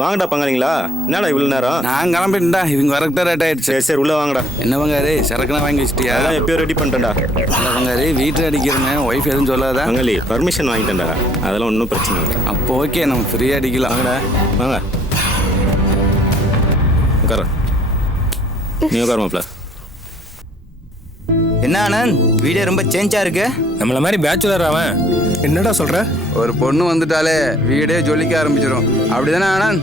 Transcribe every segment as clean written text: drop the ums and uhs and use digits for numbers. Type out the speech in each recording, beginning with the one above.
வாங்கடா பங்காளிங்களா. என்னடா இவ்வளோ நேரம்? நான் கிளம்பிட்டேன்டா, இவங்க கரெக்டாக ரேட் ஆயிடுச்சு. சரி சரி உள்ளே வாங்கடா. என்ன பங்காரு, சரக்குனா வாங்கி வச்சிட்டியா? அதெல்லாம் எப்பயோ ரெடி பண்ணிட்டேன்டா. இல்லை பங்காரு, வீட்டில் அடிக்கிறேன்னு ஒய்ஃப் எதுவும் சொல்லாதா? பங்காளி பர்மிஷன் வாங்கிட்டேன்டா, அதெல்லாம் ஒன்றும் பிரச்சனை இல்லை. அப்போ ஓகே, நம்ம ஃப்ரீயாக அடிக்கலாம். வாங்கடா வாங்க உட்கார. நீ உட்காரமாப்ல. என்ன ஆனந்த், வீடியோ ரொம்ப சேஞ்சா இருக்கு. நம்மள மாதிரி பேச்சுலர் அவன். என்னடா சொல்ற? ஒரு பொண்ணு வந்துட்டாலே வீடே ஜொலிக்க ஆரம்பிச்சிடும், அப்படிதானே ஆனந்த்?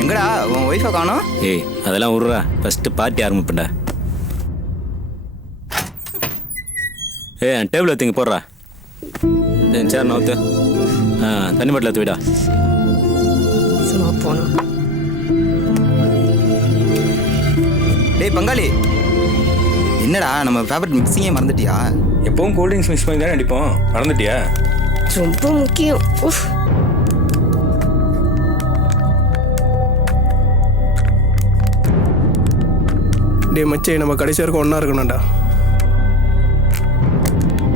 எங்கடா உன் ஒய்ஃபை காணோம்? ஏய் அதெல்லாம் விட்றா, ஃபஸ்ட்டு பார்ட்டி ஆரம்பிப்பேன்டா. டேபிள் எடுத்துங்க போடுறா. சேர் நவுத்து. தண்ணி பாட்டில் எடுத்து விடா. சும்மா போனோம். டேய் பங்காளி, என்னடா நம்ம ஃபேவரட் மிக்சிங்கே மறந்துட்டியா? எப்பவும் கூல் ட்ரிங்க்ஸ் மிக்ஸ் பண்ணி தானே அடிப்போம், மறந்துட்டியா? ரொம்ப முக்கியம். உஃப். டே மச்சே, நம்ம கடைசி வரைக்கும் ஒன்றா இருக்கணும்டா.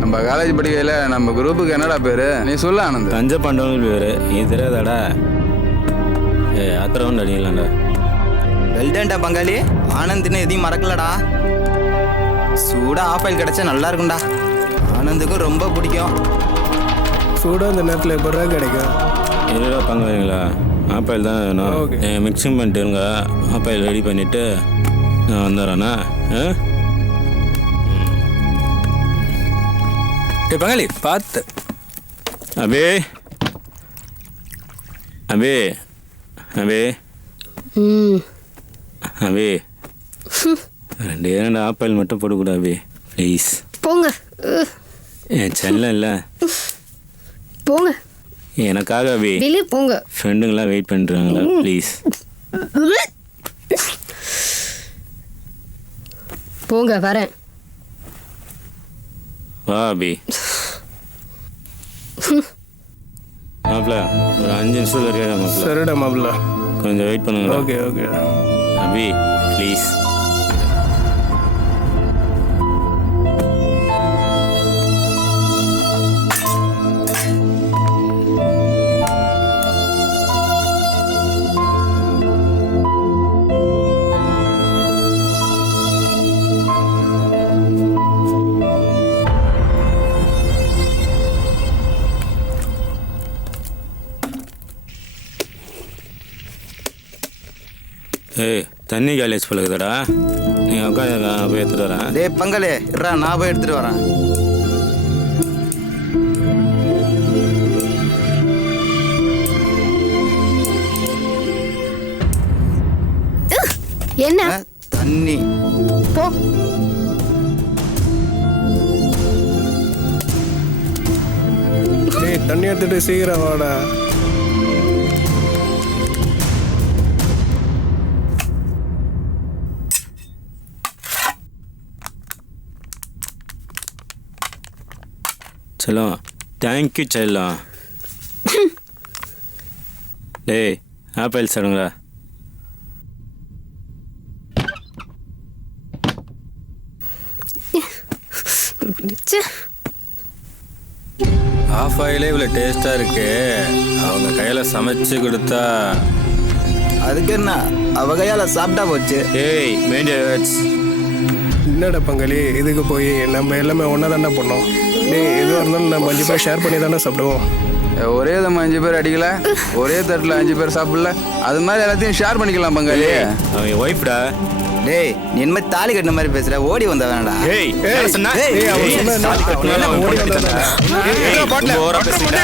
நம்ம காலேஜ் படிக்கையில் நம்ம குரூப்புக்கு என்னடா பேரு, நீ சொல்ல ஆனந்த். தஞ்சை பாண்டவங்க பேர் நீ தெரியாதாடா? அத்தனை அடிக்கலாம்டா. வெல்டன்டா பங்காளி, ஆனந்த்னு எதையும் மறக்கலடா. சூடா ஆஃபாயில் கிடைச்சா நல்லா இருக்கும்டா. ஆனந்துக்கும் ரொம்ப பிடிக்கும். சூடாக இந்த நேரத்தில் எப்படா கிடைக்கும்? இருடா பங்காளிங்களா, ஆப்பாயில் தான் வேணும். மிக்சிங் பண்ணிட்டு இருங்க, ஆப்பாயில் ரெடி பண்ணிவிட்டு நான் வந்துடுறேண்ணா. டே பங்காளி பார்த்து. அபே அபே அபே அபே 2 ஆப்பாயில் மட்டும் போடக்கூடாது ப்ளீஸ். போங்க. என் செல்லம் இல்லை, போங்க. எனக்காக அபே. வெளியே போங்க. ஃப்ரெண்டுங்களாம் வெயிட் பண்ணுறாங்களா ப்ளீஸ். போங்க, வரேன். வா அபி. மாப்பிள்ள ஒரு 5 நிமிஷம் வரையா மாப்பிள்ள? சரிடா மாப்பிள்ள, கொஞ்சம் வெயிட் பண்ணுங்க. Okay okay. அபி ப்ளீஸ். ஏய் தண்ணி காலேஜ் பழகுதடா, நீங்கள் உட்காந்து போய் எடுத்துகிட்டு வரேன். டே பங்காளி இருடா, நான் போய் எடுத்துட்டு வரேன். என்ன? தண்ணி போ. டேய் தண்ணி எடுத்துட்டு சீக்கிரம் வாடா. செல்லம் தேங்க்யூ செல்லம். டேய் ஆப்பிள் சாப்பிடுங்களா? ஆஃப் ஆயிலே இவ்வளோ டேஸ்ட்டாக இருக்கு, அவங்க கையில் சமைச்சு கொடுத்தா. அதுக்கு என்ன, அவ கையால் சாப்பிட்டா போச்சு. ஏய் மெயின்டெனன்ஸ். என்னடா பங்காளி, இதுக்கு போய் நம்ம எல்லாமே ஒன்றா தானே பண்ணோம். டேய் எதுவாக இருந்தாலும் நம்ம 5 பேர் ஷேர் பண்ணி தானே சாப்பிடுவோம். ஒரே நம்ம 5 பேர் அடிக்கல, ஒரே தட்டில் 5 பேர் சாப்பிடல, அது மாதிரி எல்லாத்தையும் ஷேர் பண்ணிக்கலாம் பங்காளி. அவன் ஒய்ஃப்டா. டேய் நீ என்ன தாலி கட்டின மாதிரி பேசுற, ஓடி வந்த வேணாடா. ஏய் என்ன சொன்னா? ஏய், அவன் ஏய், சொன்னா தாலி கட்டினாலும் அவன் ஓடி ஓடி வந்தானே. ஏய், ரொம்ப ஓவரா பேசுறீங்க.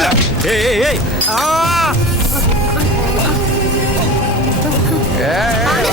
ஏய் ஏய் ஏய். ஏய்